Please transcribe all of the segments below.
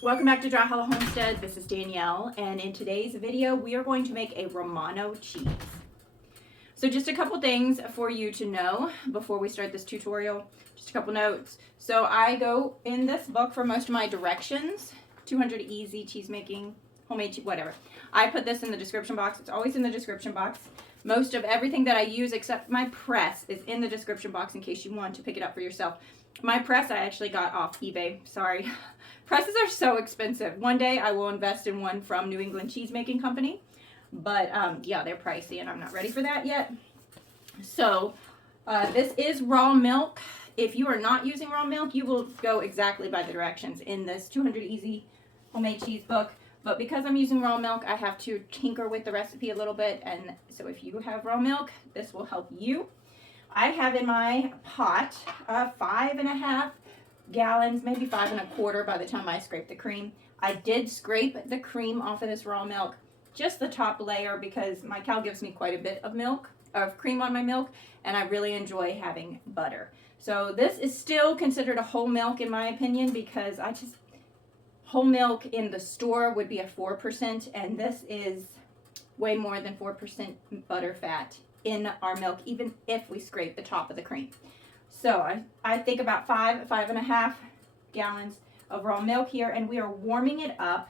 Welcome back to Dry Hollow Homestead. This is Danielle, and in today's video we are going to make a Romano cheese. So just a couple things for you to know before we start this tutorial. Just a couple notes. So I go in this book for most of my directions, 200 easy cheese making, homemade cheese, whatever. I put this in the description box. It's always in the description box. Most of everything that I use except my press is in the description box in case you want to pick it up for yourself. My press I actually got off eBay. Sorry. Presses are so expensive. One day I will invest in one from New England Cheesemaking Company. But yeah, they're pricey and I'm not ready for that yet. So this is raw milk. If you are not using raw milk, you will go exactly by the directions in this 200 Easy Homemade Cheese book. But because I'm using raw milk, I have to tinker with the recipe a little bit. And so if you have raw milk, this will help you. I have in my pot 5.5 gallons, maybe 5 1/4 by the time I scrape the cream. I did scrape the cream off of this raw milk, just the top layer, because my cow gives me quite a bit of cream on my milk, and I really enjoy having butter. So this is still considered a whole milk in my opinion, because whole milk in the store would be a 4%, and this is way more than 4% butter fat in our milk, even if we scrape the top of the cream. So I think about 5.5 gallons of raw milk here, and we are warming it up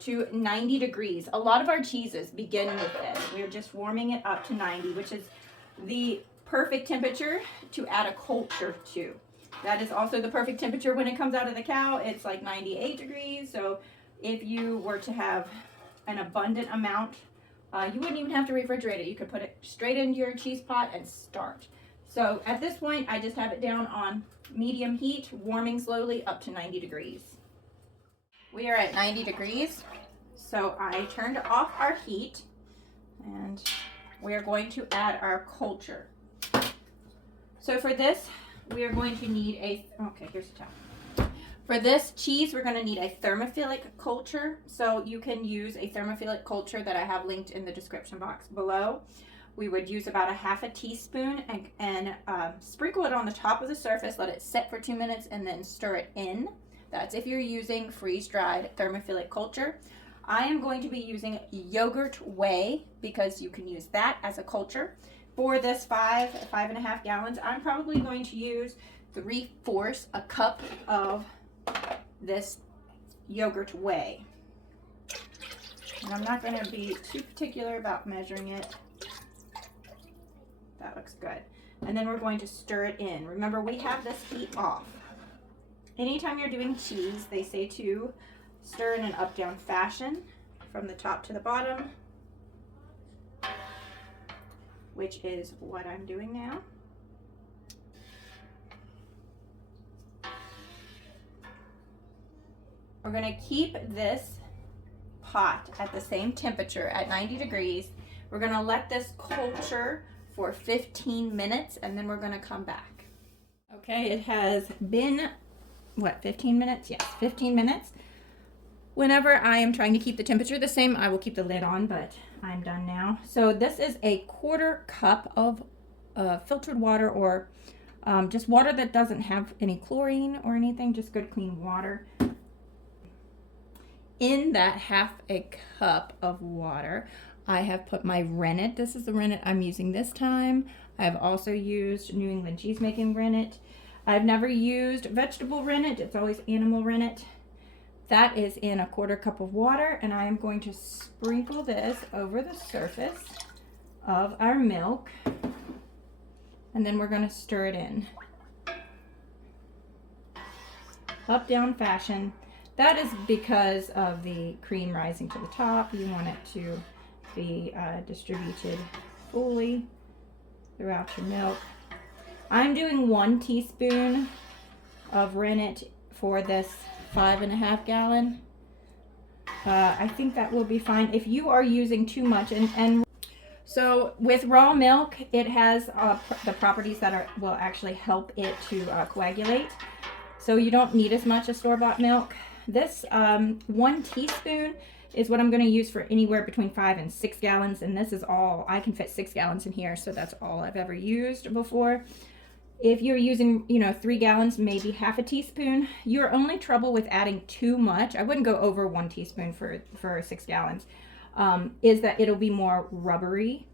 to 90 degrees. A lot of our cheeses begin with this. We're just warming it up to 90, which is the perfect temperature to add a culture to. That is also the perfect temperature when it comes out of the cow. It's like 98 degrees. So if you were to have an abundant amount, you wouldn't even have to refrigerate it. You could put it straight into your cheese pot and start. So at this point, I just have it down on medium heat, warming slowly up to 90 degrees. We are at 90 degrees. So I turned off our heat, and we are going to add our culture. So for this, we are going to need here's the towel. For this cheese, we're going to need a thermophilic culture. So you can use a thermophilic culture that I have linked in the description box below. We would use about 1/2 teaspoon and sprinkle it on the top of the surface, let it set for 2 minutes, and then stir it in. That's if you're using freeze-dried thermophilic culture. I am going to be using yogurt whey because you can use that as a culture. For this 5.5 gallons, I'm probably going to use 3/4 a cup of this yogurt whey. And I'm not going to be too particular about measuring it. That looks good. And then we're going to stir it in. Remember, we have this heat off. Anytime you're doing cheese, they say to stir in an up-down fashion from the top to the bottom, which is what I'm doing now. We're going to keep this pot at the same temperature at 90 degrees. We're going to let this culture for 15 minutes, and then we're going to come back. Okay, it has been, 15 minutes? Yes, 15 minutes. Whenever I am trying to keep the temperature the same, I will keep the lid on, but I'm done now. So this is a 1/4 cup of filtered water, or just water that doesn't have any chlorine or anything, just good clean water. In that 1/2 cup of water, I have put my rennet. This is the rennet I'm using this time. I've also used New England Cheesemaking rennet. I've never used vegetable rennet. It's always animal rennet. That is in 1/4 cup of water, and I am going to sprinkle this over the surface of our milk, and then we're going to stir it in. Up down fashion. That is because of the cream rising to the top. You want it to be distributed fully throughout your milk. I'm doing 1 teaspoon of rennet for this 5.5 gallon. I think that will be fine. If you are using too much, and so with raw milk, it has the properties that will actually help it to coagulate. So you don't need as much as store-bought milk. This 1 teaspoon is what I'm going to use for anywhere between 5 and 6 gallons, and this is all, I can fit 6 gallons in here, so that's all I've ever used before. If you're using, 3 gallons, maybe half a teaspoon. Your only trouble with adding too much, I wouldn't go over 1 teaspoon for 6 gallons, is that it'll be more rubbery.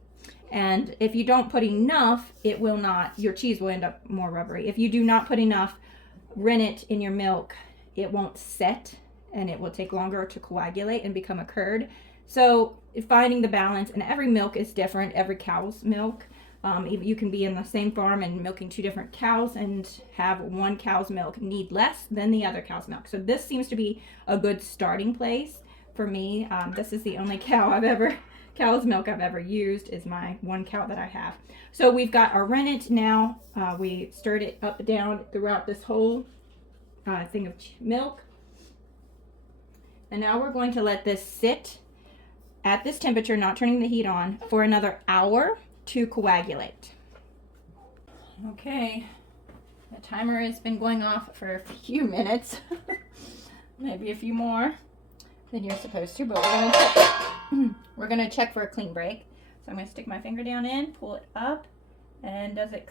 And if you don't put enough, it will not, your cheese will end up more rubbery. If you do not put enough rennet in your milk, it won't set and it will take longer to coagulate and become a curd. So finding the balance, and every milk is different, every cow's milk. You can be in the same farm and milking 2 different cows and have one cow's milk need less than the other cow's milk. So this seems to be a good starting place for me. This is the only cow's milk I've ever used, is my one cow that I have. So we've got our rennet now. We stirred it up and down throughout this whole thing of milk. And now we're going to let this sit at this temperature, not turning the heat on, for another hour to coagulate. Okay, the timer has been going off for a few minutes, maybe a few more than you're supposed to, but we're gonna check for a clean break. So I'm gonna stick my finger down in, pull it up, and does it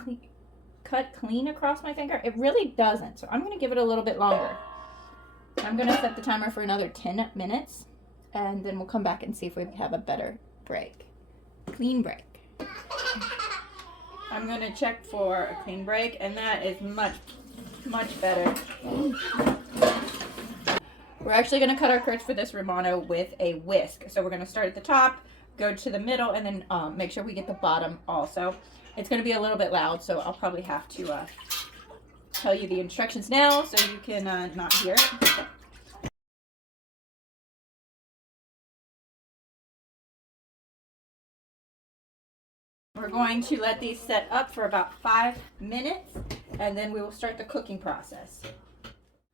cut clean across my finger? It really doesn't, so I'm gonna give it a little bit longer. I'm gonna set the timer for another 10 minutes, and then we'll come back and see if we have a better break. Clean break. I'm going to check for a clean break, and that is much, much better. We're actually going to cut our curds for this Romano with a whisk. So we're going to start at the top, go to the middle, and then make sure we get the bottom also. It's going to be a little bit loud, so I'll probably have to tell you the instructions now so you can not hear it. We're going to let these set up for about 5 minutes, and then we will start the cooking process.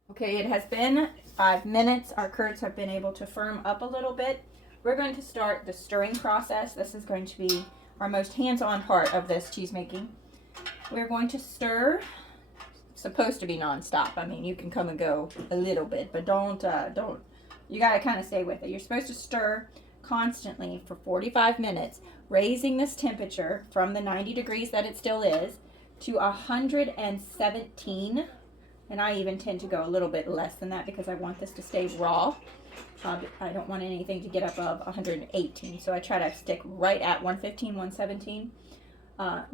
Okay, it has been 5 minutes. Our curds have been able to firm up a little bit. We're going to start the stirring process. This is going to be our most hands-on part of this cheese making. We're going to stir. It's supposed to be non-stop. I mean, you can come and go a little bit, but don't. You got to kind of stay with it. You're supposed to stir constantly for 45 minutes, raising this temperature from the 90 degrees that it still is to 117. And I even tend to go a little bit less than that because I want this to stay raw. I don't want anything to get above 118. So I try to stick right at 115, 117,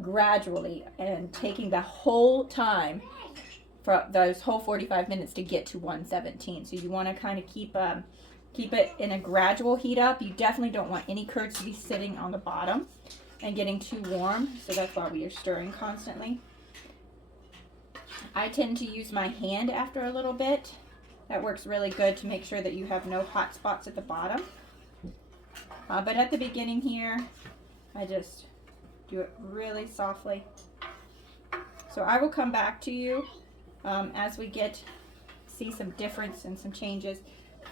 gradually, and taking the whole time for those whole 45 minutes to get to 117. So you want to kind of keep it in a gradual heat up. You definitely don't want any curds to be sitting on the bottom and getting too warm. So that's why we are stirring constantly. I tend to use my hand after a little bit. That works really good to make sure that you have no hot spots at the bottom. But at the beginning here, I just do it really softly. So I will come back to you as we see some difference and some changes.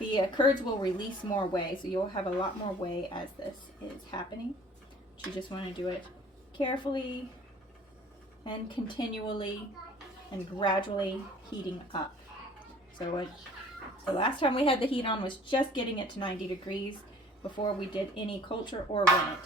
The curds will release more whey, so you'll have a lot more whey as this is happening. But you just want to do it carefully and continually and gradually heating up. So the last time we had the heat on was just getting it to 90 degrees before we did any culture or rennet.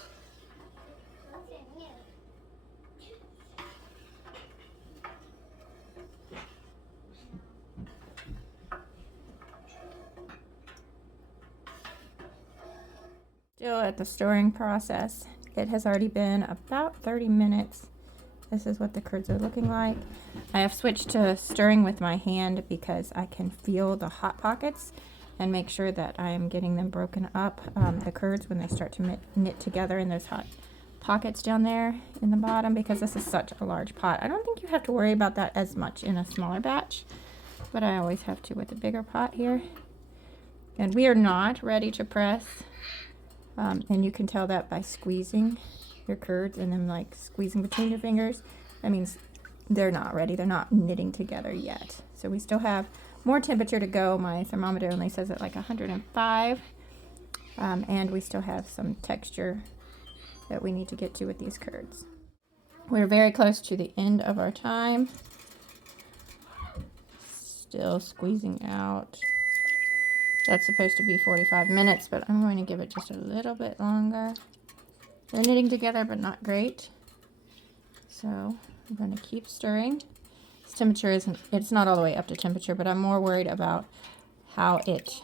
Still at the stirring process. It has already been about 30 minutes. This is what the curds are looking like. I have switched to stirring with my hand because I can feel the hot pockets and make sure that I am getting them broken up. The curds, when they start to knit together in those hot pockets down there in the bottom, because this is such a large pot. I don't think you have to worry about that as much in a smaller batch, but I always have to with a bigger pot here. And we are not ready to press. And you can tell that by squeezing your curds and then like squeezing between your fingers. That means they're not ready. They're not knitting together yet. So we still have more temperature to go. My thermometer only says it like 105. And we still have some texture that we need to get to with these curds. We're very close to the end of our time. Still squeezing out. That's supposed to be 45 minutes, but I'm going to give it just a little bit longer. They're knitting together, but not great. So I'm going to keep stirring. This temperature it's not all the way up to temperature, but I'm more worried about how it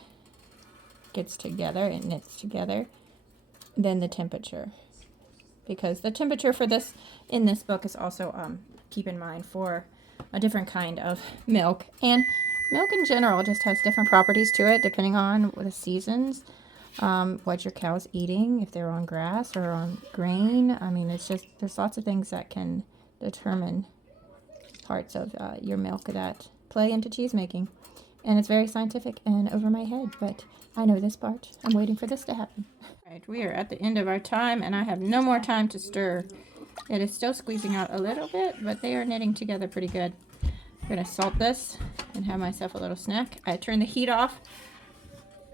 gets together, it knits together, than the temperature. Because the temperature for this, in this book, is also, keep in mind, for a different kind of milk. And milk in general just has different properties to it, depending on the seasons, what your cow's eating, if they're on grass or on grain. I mean, it's just, there's lots of things that can determine parts of your milk that play into cheese making. And it's very scientific and over my head, but I know this part. I'm waiting for this to happen. All right, we are at the end of our time, and I have no more time to stir. It is still squeezing out a little bit, but they are knitting together pretty good. I'm going to salt this and have myself a little snack. I turned the heat off,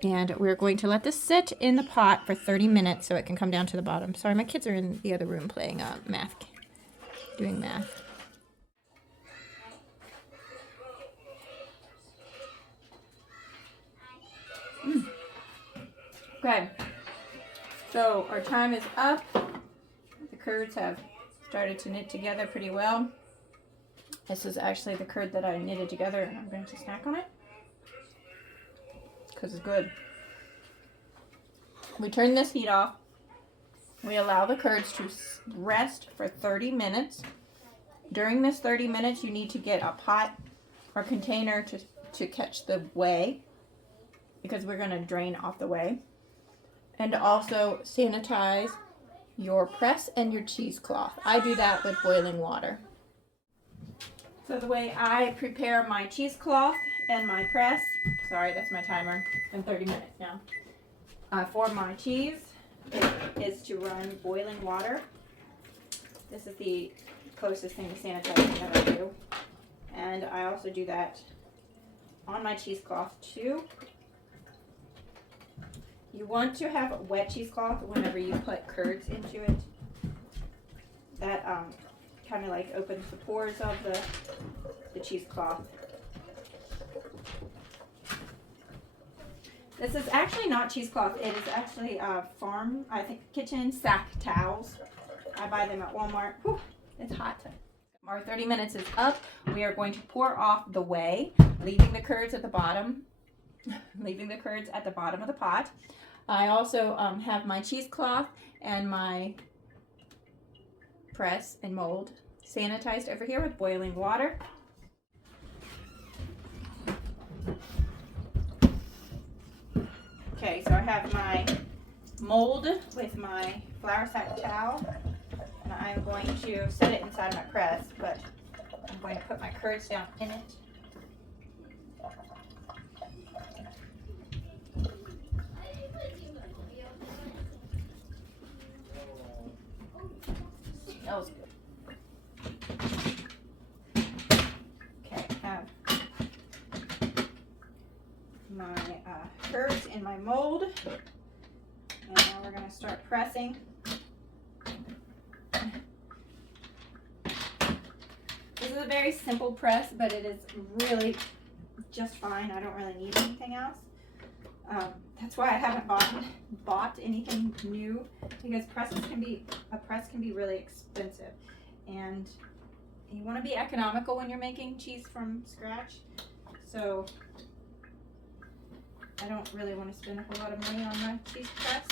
and we're going to let this sit in the pot for 30 minutes so it can come down to the bottom. Sorry, my kids are in the other room playing math, doing math. Okay, so our time is up. The curds have started to knit together pretty well. This is actually the curd that I knitted together, and I'm going to snack on it because it's good. We turn this heat off. We allow the curds to rest for 30 minutes. During this 30 minutes, you need to get a pot or container to catch the whey, because we're going to drain off the whey. And also sanitize your press and your cheesecloth. I do that with boiling water. So the way I prepare my cheesecloth and my press, sorry, that's my timer, in 30 minutes now. For my cheese is to run boiling water. This is the closest thing to sanitizing that I do. And I also do that on my cheesecloth too. You want to have a wet cheesecloth whenever you put curds into it. That kind of like opens the pores of the cheesecloth. This is actually not cheesecloth. It is actually farm, I think, kitchen sack towels. I buy them at Walmart. Whew, it's hot. Our 30 minutes is up. We are going to pour off the whey, leaving the curds at the bottom. Leaving the curds at the bottom of the pot. I also have my cheesecloth and my press and mold sanitized over here with boiling water. Okay, so I have my mold with my flour sack towel, and I'm going to set it inside my press, but I'm going to put my curds down in it. Smells good. Okay, I have my curds in my mold, and now we're going to start pressing. This is a very simple press, but it is really just fine. I don't really need anything else. That's why I haven't bought anything new, because a press can be really expensive, and you want to be economical when you're making cheese from scratch. So I don't really want to spend a whole lot of money on my cheese press.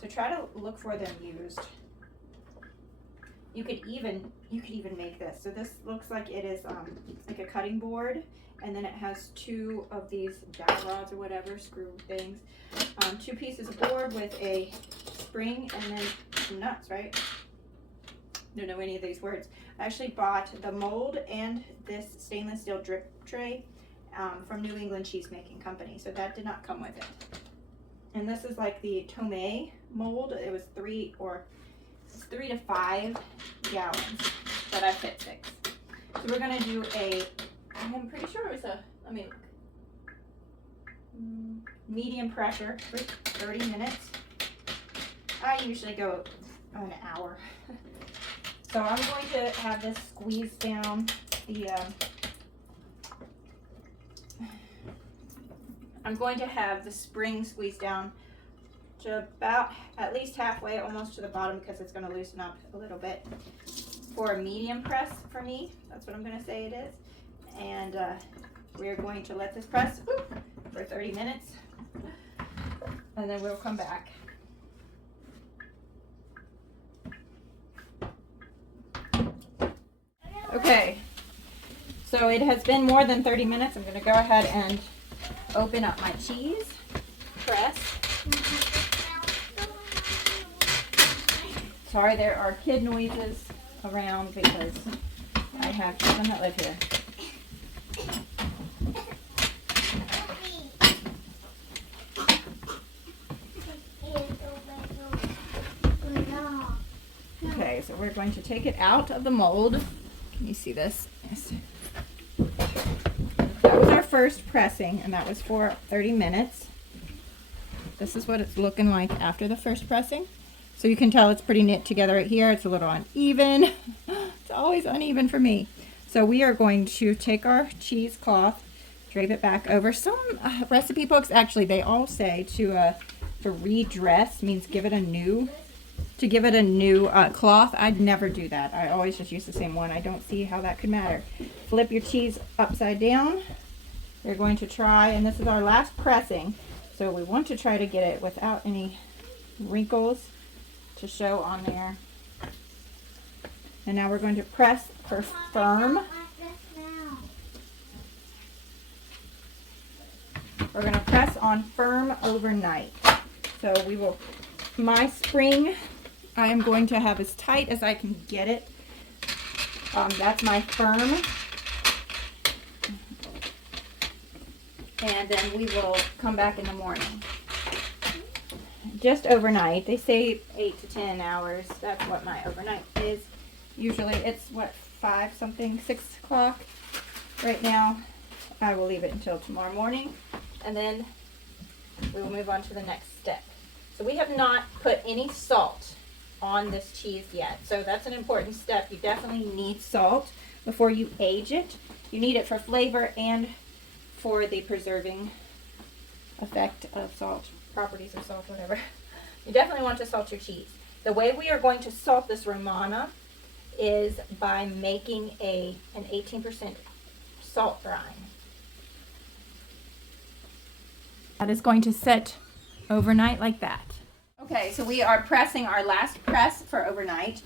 So try to look for them used. You could even make this. So this looks like it is like a cutting board, and then it has two of these dowel rods or whatever, screw things. Two pieces of board with a spring and then some nuts, right? Don't know any of these words. I actually bought the mold and this stainless steel drip tray from New England Cheesemaking Company, so that did not come with it. And this is like the Tomei mold. It was 3 to 5 gallons, but I fit 6. So we're gonna do I'm pretty sure it was let me look. Medium pressure for 30 minutes. I usually go an hour. So I'm going to have this squeeze down the I'm going to have the spring squeezed down to about at least halfway, almost to the bottom, because it's going to loosen up a little bit. for a medium press for me. That's what I'm going to say it is. And we're going to let this press for 30 minutes. And then we'll come back. Okay, so it has been more than 30 minutes. I'm going to go ahead and open up my cheese press. Sorry, there are kid noises around because I have children that live here. Okay, so we're going to take it out of the mold. Can you see this? Yes. That was our first pressing, and that was for 30 minutes. This is what it's looking like after the first pressing. So you can tell it's pretty knit together right here. It's a little uneven. It's always uneven for me. So we are going to take our cheesecloth, drape it back over. Some recipe books, actually, they all say to redress means give it a new cloth. I'd never do that. I always just use the same one. I don't see how that could matter. Flip your cheese upside down. We're going to try, and this is our last pressing, so we want to try to get it without any wrinkles to show on there. And now we're going to press for firm. We're going to press on firm overnight. So we will, my spring, I am going to have as tight as I can get it. That's my firm. And then we will come back in the morning. Just overnight. They say 8 to 10 hours. That's what my overnight is. Usually it's what, 5 something, 6 o'clock right now. I will leave it until tomorrow morning. And then we will move on to the next step. So we have not put any salt on this cheese yet. So that's an important step. You definitely need salt before you age it. You need it for flavor and for the preserving effect of salt, properties of salt, whatever. You definitely want to salt your cheese. The way we are going to salt this Romano is by making an 18% salt brine. That is going to sit overnight like that. Okay, so we are pressing our last press for overnight.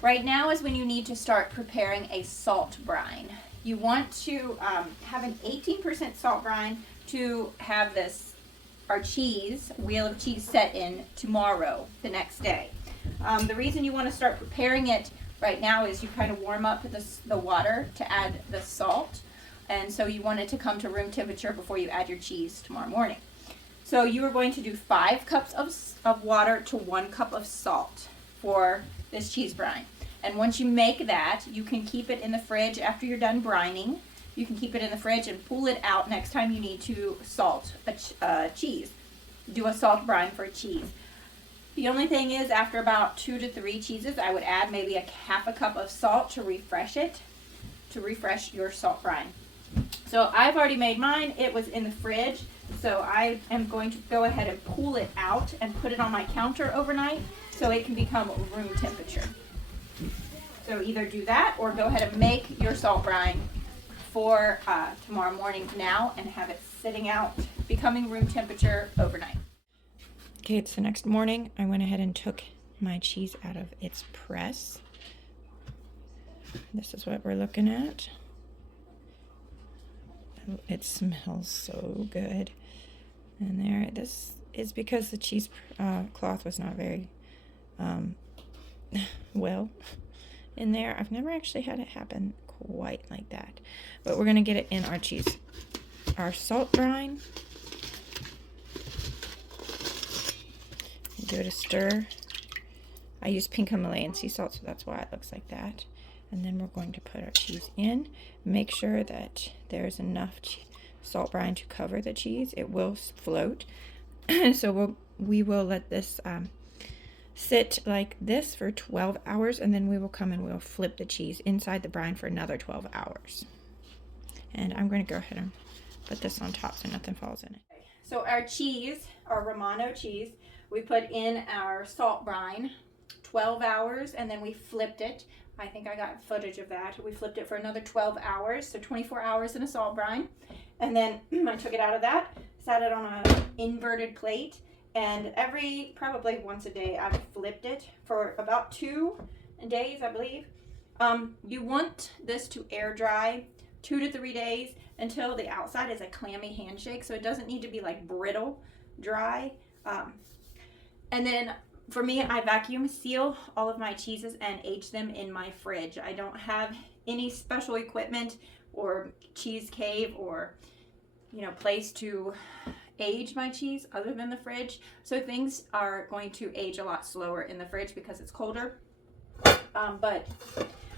Right now is when you need to start preparing a salt brine. You want to have an 18% salt brine to have this, our cheese, wheel of cheese set in tomorrow, the next day. The reason you want to start preparing it right now is you kind of warm up the water to add the salt. And so you want it to come to room temperature before you add your cheese tomorrow morning. So you are going to do 5 cups of water to 1 cup of salt for this cheese brine. And once you make that, you can keep it in the fridge after you're done brining. You can keep it in the fridge and pull it out next time you need to salt a cheese. Do a salt brine for a cheese. The only thing is, after about 2 to 3 cheeses, I would add maybe half a cup of salt to refresh it, to refresh your salt brine. So I've already made mine. It was in the fridge. So I am going to go ahead and pull it out and put it on my counter overnight so it can become room temperature. So either do that or go ahead and make your salt brine for tomorrow morning now and have it sitting out, becoming room temperature overnight. Okay, it's the next morning. I went ahead and took my cheese out of its press. This is what we're looking at. It smells so good. And there, this is because the cheese cloth was not very well in there. I've never actually had it happen quite like that. But we're going to get it in our cheese, our salt brine. Give it a stir. I use pink Himalayan sea salt, so that's why it looks like that. And then we're going to put our cheese in. Make sure that there's enough salt brine to cover the cheese. It will float. So we will let this sit like this for 12 hours, and then we will come and we'll flip the cheese inside the brine for another 12 hours. And I'm going to go ahead and put this on top so nothing falls in it. So our cheese, our Romano cheese, we put in our salt brine 12 hours, and then we flipped it. I think I got footage of that. We flipped it for another 12 hours, so 24 hours in a salt brine. And then I took it out of that, sat it on an inverted plate, and probably once a day, I've flipped it for about 2 days, I believe. You want this to air dry 2 to 3 days until the outside is a clammy handshake, so it doesn't need to be like brittle dry. And then for me, I vacuum seal all of my cheeses and age them in my fridge. I don't have any special equipment or cheese cave or, place to age my cheese other than the fridge. So things are going to age a lot slower in the fridge because it's colder. But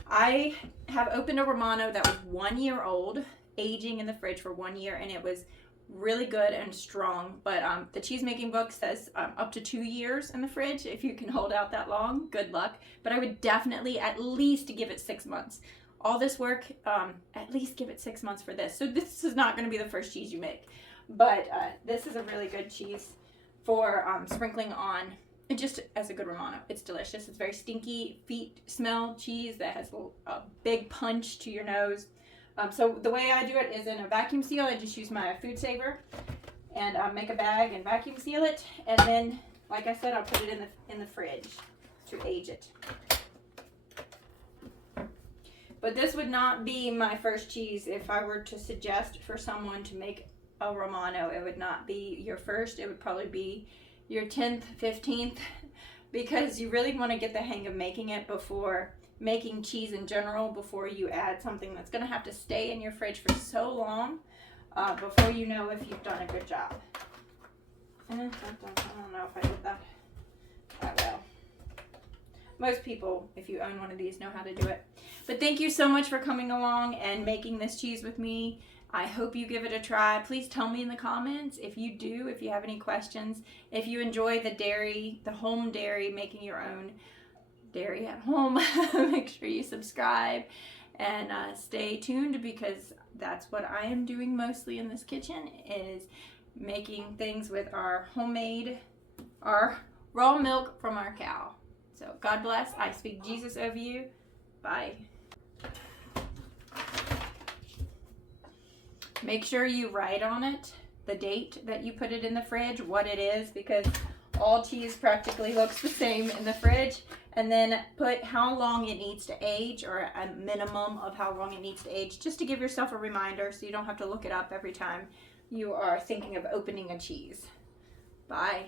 I have opened a Romano that was 1 year old, aging in the fridge for 1 year, and it was really good and strong. But the cheesemaking book says up to 2 years in the fridge. If you can hold out that long, good luck. But I would definitely at least give it 6 months. All this work, at least give it 6 months for this. So this is not going to be the first cheese you make. But this is a really good cheese for sprinkling on, just as a good Romano. It's delicious. It's very stinky feet smell cheese that has a big punch to your nose. So the way I do it is in a vacuum seal. I just use my food saver and make a bag and vacuum seal it. And then, like I said, I'll put it in the fridge to age it. But this would not be my first cheese. If I were to suggest for someone to make a Romano, it would not be your first. It would probably be your 10th, 15th, because you really want to get the hang of making it before making cheese in general, before you add something that's going to have to stay in your fridge for so long before you know if you've done a good job. I don't know if I did that well. Most people, if you own one of these, know how to do it. But thank you so much for coming along and making this cheese with me. I hope you give it a try. Please tell me in the comments if you do, if you have any questions. If you enjoy the dairy, the home dairy, making your own dairy at home, make sure you subscribe and stay tuned, because that's what I am doing mostly in this kitchen, is making things with our raw milk from our cow. So God bless. I speak Jesus over you. Bye. Make sure you write on it the date that you put it in the fridge, what it is, because all cheese practically looks the same in the fridge. And then put how long it needs to age, or a minimum of how long it needs to age, just to give yourself a reminder so you don't have to look it up every time you are thinking of opening a cheese. Bye.